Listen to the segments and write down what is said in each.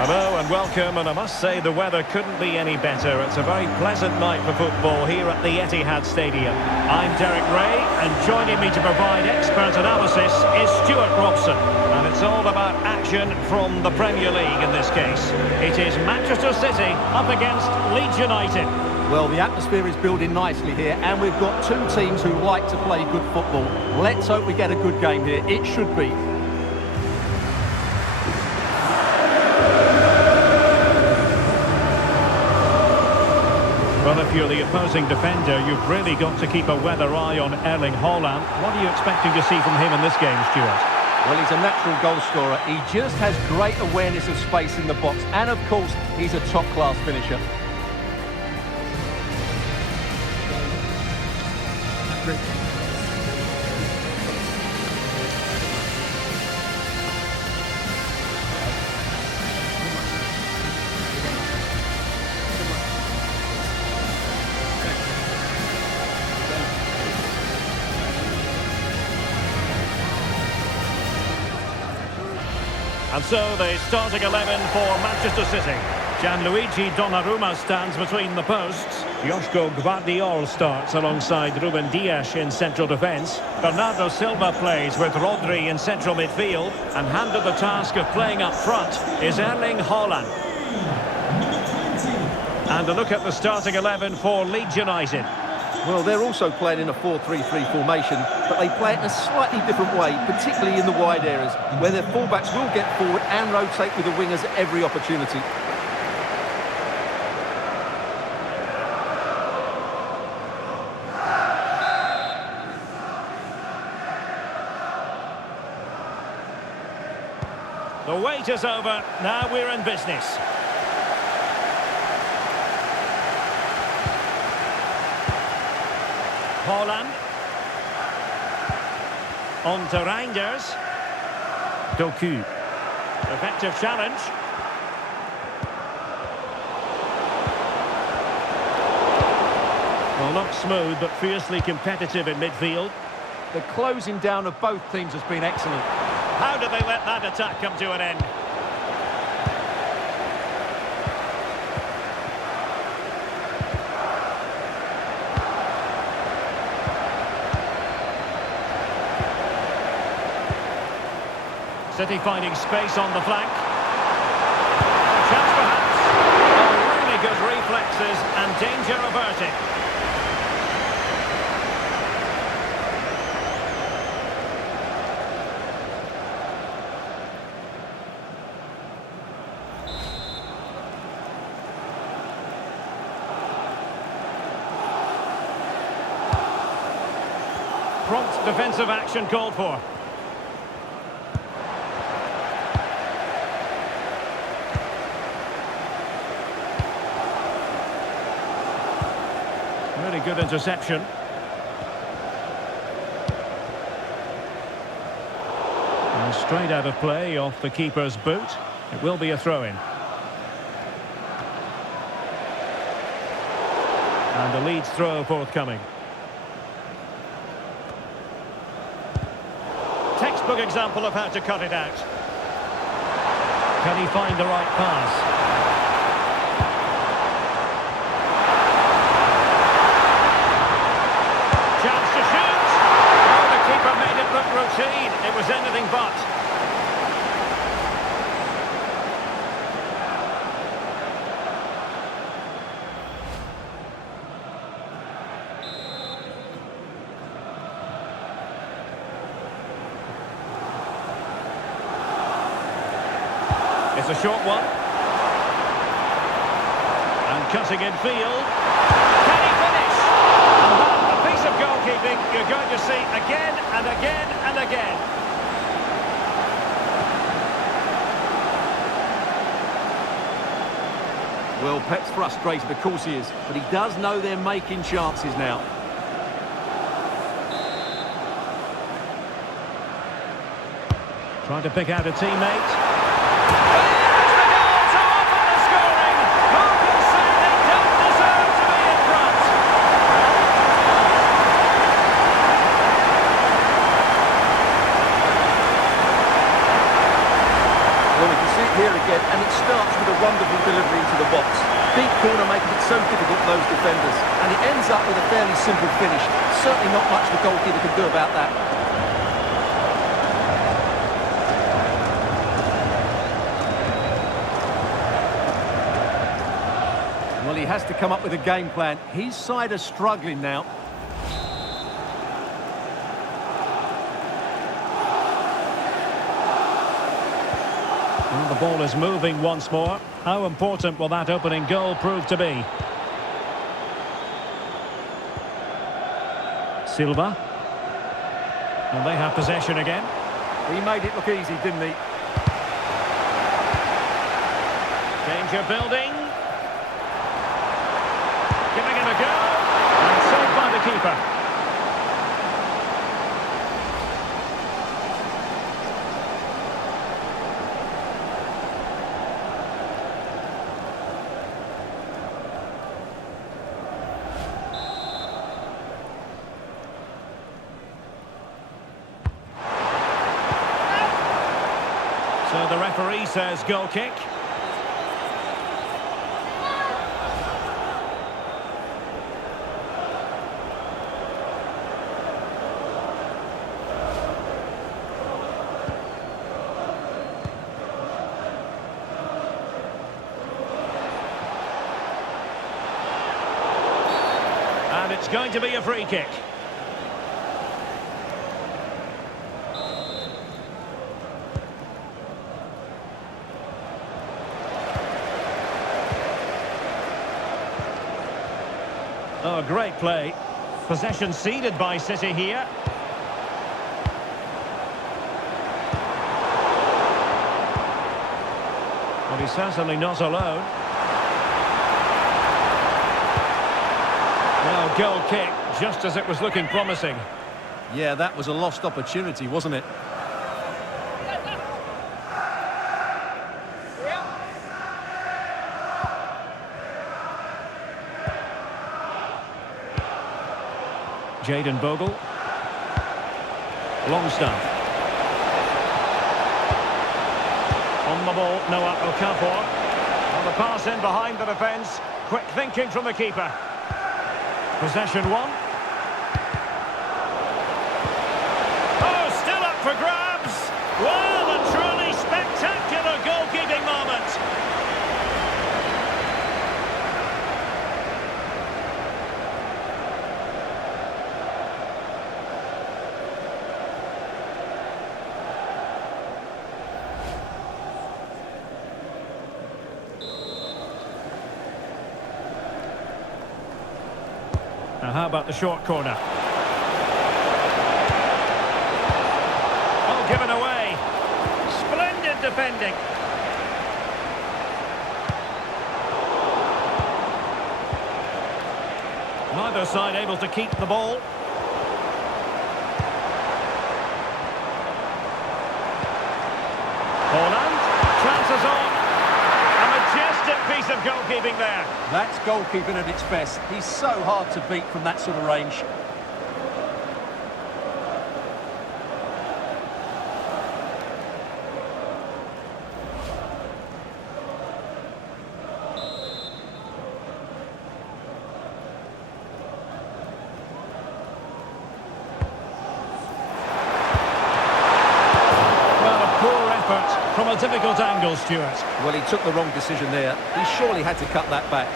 Hello and welcome, and I must say the weather couldn't be any better. It's a very pleasant night for football here at the Etihad Stadium. I'm Derek Ray, and joining me to provide expert analysis is Stuart Robson. And it's all about action from the Premier League in this case. It is Manchester City up against Leeds United. Well, the atmosphere is building nicely here, and we've got two teams who like to play good football. Let's hope we get a good game here. It should be. Well, if you're the opposing defender, you've really got to keep a weather eye on Erling Haaland. What are you expecting to see from him in this game, Stuart? Well, he's a natural goal scorer. He just has great awareness of space in the box. And, of course, he's a top-class finisher. And so the starting 11 for Manchester City. Gianluigi Donnarumma stands between the posts. Joško Gvardiol starts alongside Ruben Dias in central defence. Bernardo Silva plays with Rodri in central midfield. And handed the task of playing up front is Erling Haaland. And a look at the starting 11 for Leeds United. Well, they're also playing in a 4-3-3 formation, but they play it in a slightly different way, particularly in the wide areas, where their fullbacks will get forward and rotate with the wingers at every opportunity. The wait is over. Now we're in business. Haaland. On to Reinders. Doku. Effective challenge. Well, not smooth, but fiercely competitive in midfield. The closing down of both teams has been excellent. How did they let that attack come to an end? City finding space on the flank. Chance perhaps. Oh, really good reflexes and danger averted. Prompt defensive action called for. Really good interception. And straight out of play off the keeper's boot. It will be a throw-in. And the Leeds throw forthcoming. Textbook example of how to cut it out. Can he find the right pass? Routine. It was anything but. It's a short one. And cutting in field. Can he finish? And that, a piece of goalkeeping you're going to see again and again and again. Well, Pep's frustrated, of course he is, but he does know they're making chances now. Trying to pick out a teammate. here again, and it starts with a wonderful delivery into the box. Deep corner making it so difficult for those defenders, and it ends up with a fairly simple finish. Certainly not much the goalkeeper can do about that. Well, he has to come up with a game plan. His side are struggling now. And the ball is moving once more. How important will that opening goal prove to be? Silva. And they have possession again. He made it look easy, didn't he? Danger building. Giving it a go. And saved by the keeper. So the referee says goal kick. And it's going to be a free kick. Oh, great play. Possession ceded by City here. Well, he's certainly not alone. Well, goal kick, just as it was looking promising. Yeah, that was a lost opportunity, wasn't it? Jayden Bogle. Longstaff. On the ball, Noah Okafor. On the pass in behind the defence. Quick thinking from the keeper. Possession one. Oh, still up for grabs. Well, a truly spectacular goalkeeping moment. Now, how about the short corner? Oh, given away. Splendid defending. Neither side able to keep the ball. Holland. Chances on. Piece of goalkeeping there. That's goalkeeping at its best. He's so hard to beat from that sort of range. From a difficult angle, Stuart. Well, he took the wrong decision there. He surely had to cut that back.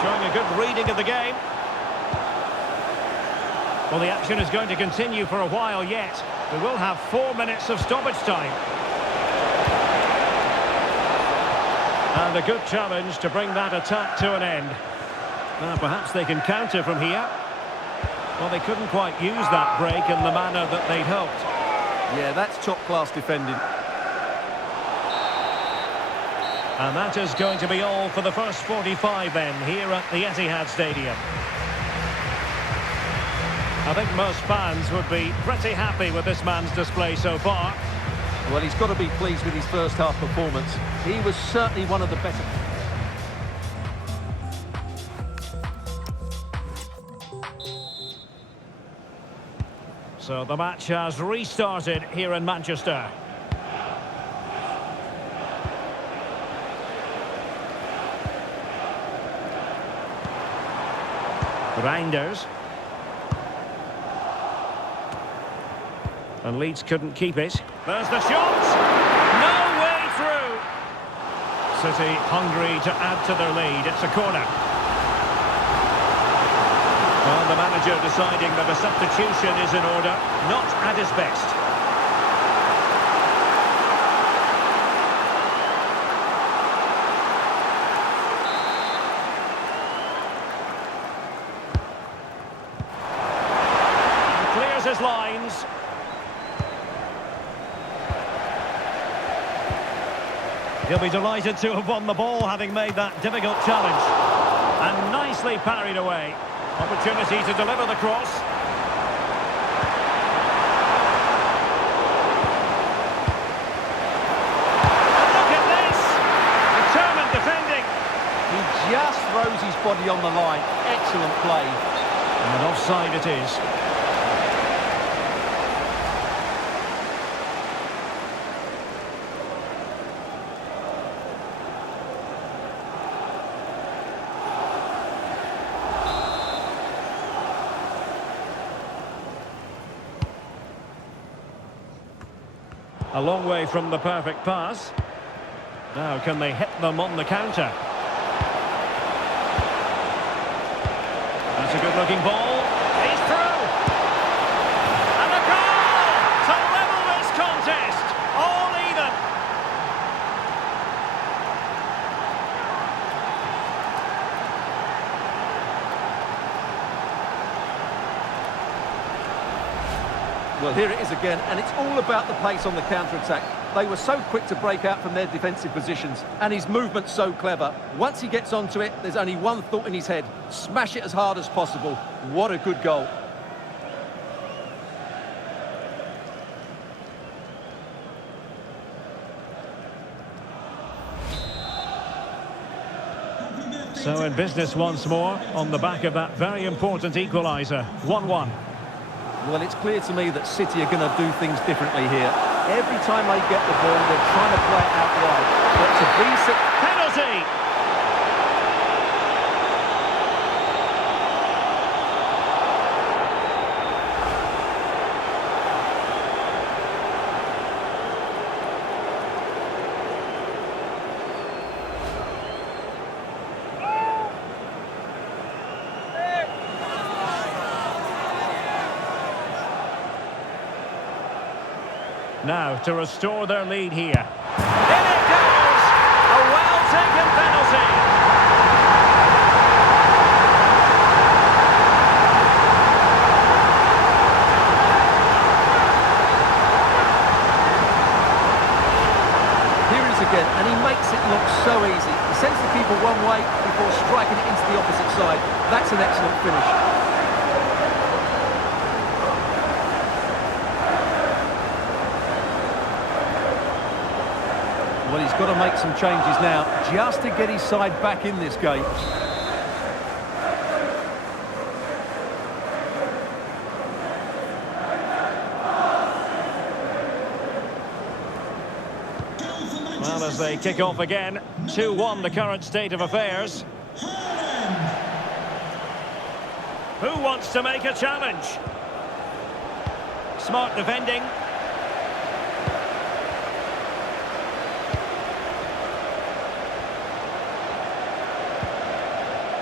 Showing a good reading of the game. Well, the action is going to continue for a while yet. We will have 4 minutes of stoppage time. And a good challenge to bring that attack to an end. Now, perhaps they can counter from here. Well, they couldn't quite use that break in the manner that they'd hoped. Yeah, that's top-class defending. And that is going to be all for the first 45 then, here at the Etihad Stadium. I think most fans would be pretty happy with this man's display so far. Well, he's got to be pleased with his first half performance. He was certainly one of the better. So the match has restarted here in Manchester. Reinders. And Leeds couldn't keep it. There's the shot! No way through! City hungry to add to their lead. It's a corner. Well, the manager deciding that a substitution is in order. Not at his best. Clears his lines. He'll be delighted to have won the ball, having made that difficult challenge. And nicely parried away. Opportunity to deliver the cross. And look at this! Determined defending. He just throws his body on the line. Excellent play. And offside it is. A long way from the perfect pass. Now can they hit them on the counter? That's a good-looking ball. He's through! And a goal to level this contest. All even. Well, here it is again, and it's all about the pace on the counter-attack. They were so quick to break out from their defensive positions, and his movement's so clever. Once he gets onto it, there's only one thought in his head: smash it as hard as possible. What a good goal. So in business once more, on the back of that very important equaliser. 1-1. Well, it's clear to me that City are going to do things differently here. Every time they get the ball, they're trying to play it out wide. But to be... Penalty! Now, to restore their lead here. In it goes! A well-taken penalty! Here he is again, and he makes it look so easy. He sends the keeper one way before striking it into the opposite side. That's an excellent finish. Well, he's got to make some changes now, just to get his side back in this game. Well, as they kick off again, 2-1 the current state of affairs. Who wants to make a challenge? Smart defending.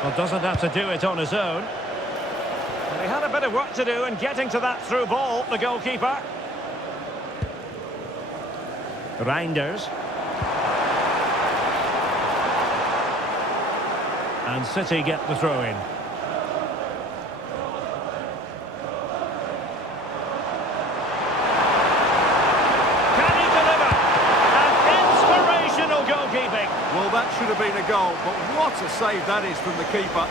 Well, doesn't have to do it on his own. Well, he had a bit of work to do in getting to that through ball, the goalkeeper. Reinders. And City get the throw-in. Can he deliver? An inspirational goalkeeping. Well, that should have been a goal, but what a save that is from the keeper.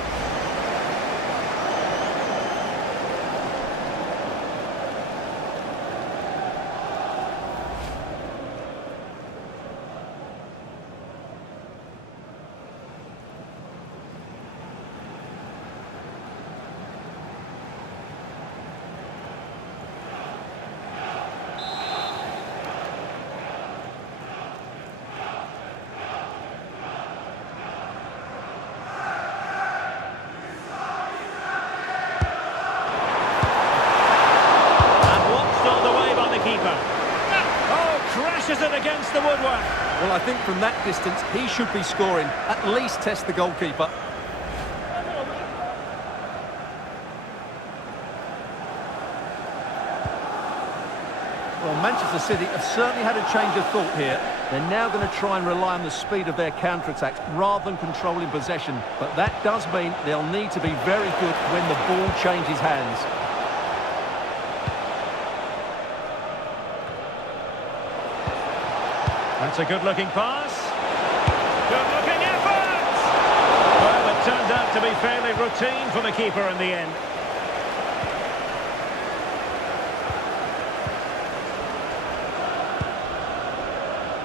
Well, I think from that distance, he should be scoring. At least test the goalkeeper. Well, Manchester City have certainly had a change of thought here. They're now going to try and rely on the speed of their counter-attacks rather than controlling possession. But that does mean they'll need to be very good when the ball changes hands. That's a good-looking pass. Good-looking effort! Well, it turned out to be fairly routine for the keeper in the end.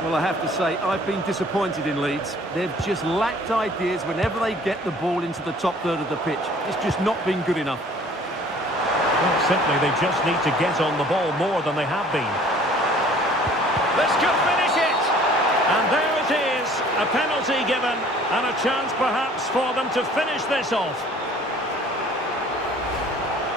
Well, I have to say, I've been disappointed in Leeds. They've just lacked ideas whenever they get the ball into the top third of the pitch. It's just not been good enough. Well, simply, they just need to get on the ball more than they have been. This could finish it! And there it is, a penalty given, and a chance perhaps for them to finish this off.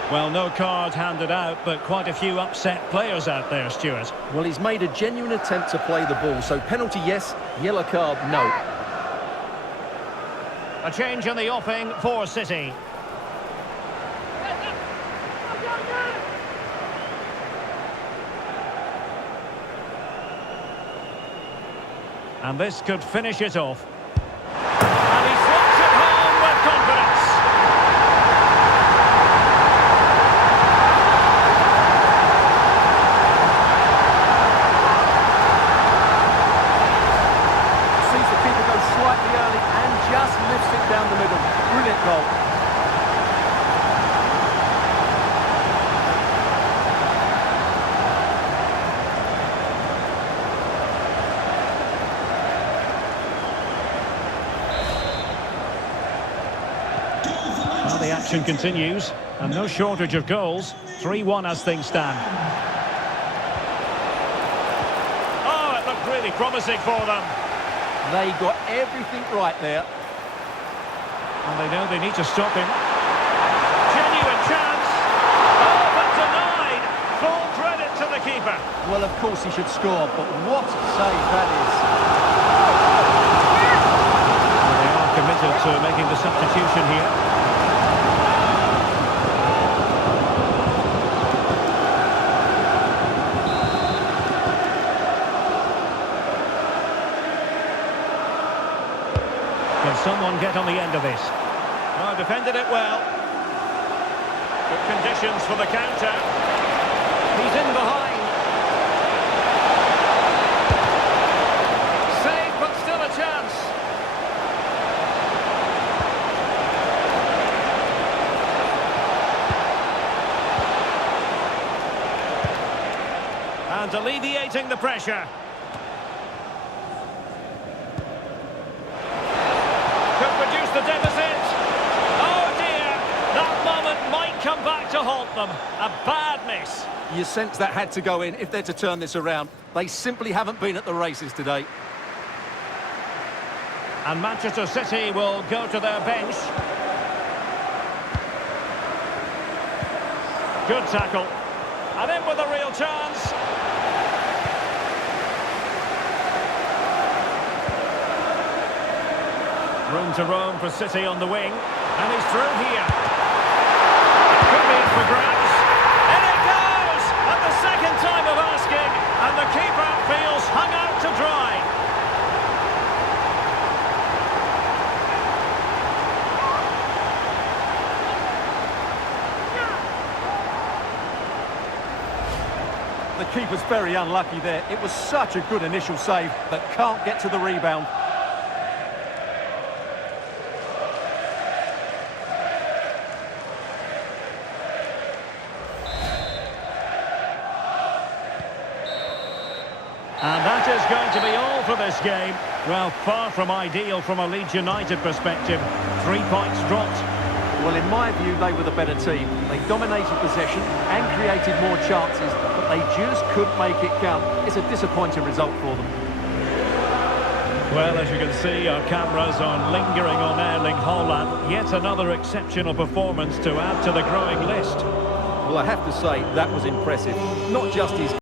Well, no card handed out, but quite a few upset players out there, Stuart. Well, he's made a genuine attempt to play the ball, so penalty yes, yellow card no. A change in the offing for City. And this could finish it off. And he slots it home with confidence. Sees the keeper go slightly early and just lifts it down the middle. Brilliant goal. Well, the action continues, and no shortage of goals. 3-1 as things stand. Oh, it looked really promising for them. They got everything right there. And they know they need to stop him. Genuine chance. Oh, but denied. Full credit to the keeper. Well, of course he should score, but what a save that is. Well, they are committed to making the substitution here. Can someone get on the end of this? Oh, defended it well. Good conditions for the counter. He's in behind. Save, but still a chance. And alleviating the pressure. The deficit. Oh dear, that moment might come back to haunt them. A bad miss. You sense that had to go in if they're to turn this around. They simply haven't been at the races today. And Manchester City will go to their bench. Good tackle. And in with a real chance. Room to roam for City on the wing. And he's through here. It could be it for grabs. In it goes! At the second time of asking. And the keeper feels hung out to dry. The keeper's very unlucky there. It was such a good initial save, but can't get to the rebound. And that is going to be all for this game. Well, far from ideal from a Leeds United perspective. 3 points dropped. Well, in my view, they were the better team. They dominated possession and created more chances, but they just couldn't make it count. It's a disappointing result for them. Well, as you can see, our cameras are lingering on Erling Haaland. Yet another exceptional performance to add to the growing list. Well, I have to say, that was impressive. Not just his